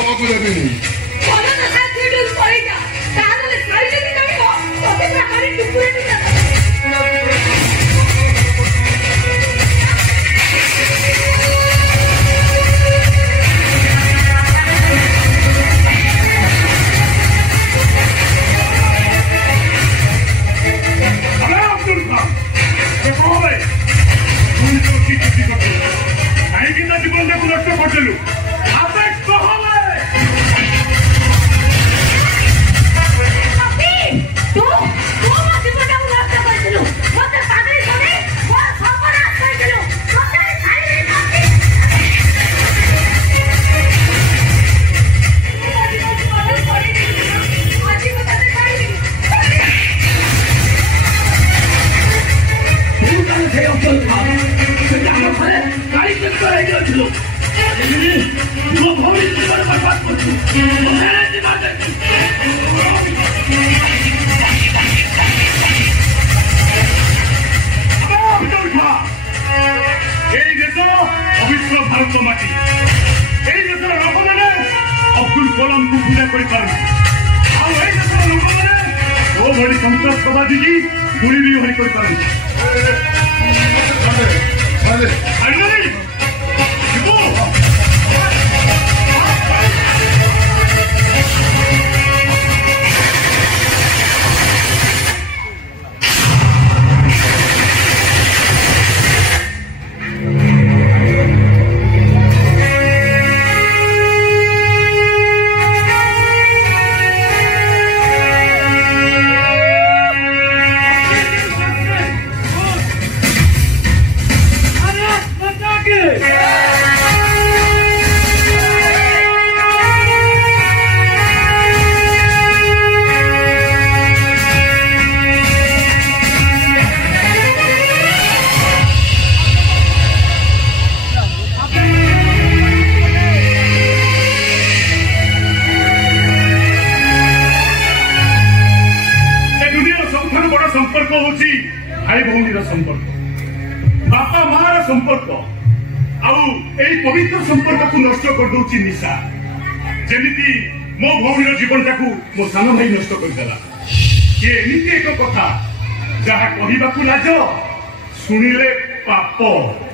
ହବାକୁ ଦେବିନି। भारत माटी अब्दुल कलाम को पूजा कर लोक मैंने सन्तासवादी की गुली भी हरी कर भाई भौणी संपर्क बापा मार संपर्क पवित्र संपर्क को नष्ट कर दूची निशा जमीती मो भौणी जीवन टाकू मो सान भाई नष्ट करदेला ये एमती एक कथा जहाँ कहवाकू लाज शुणिले पाप।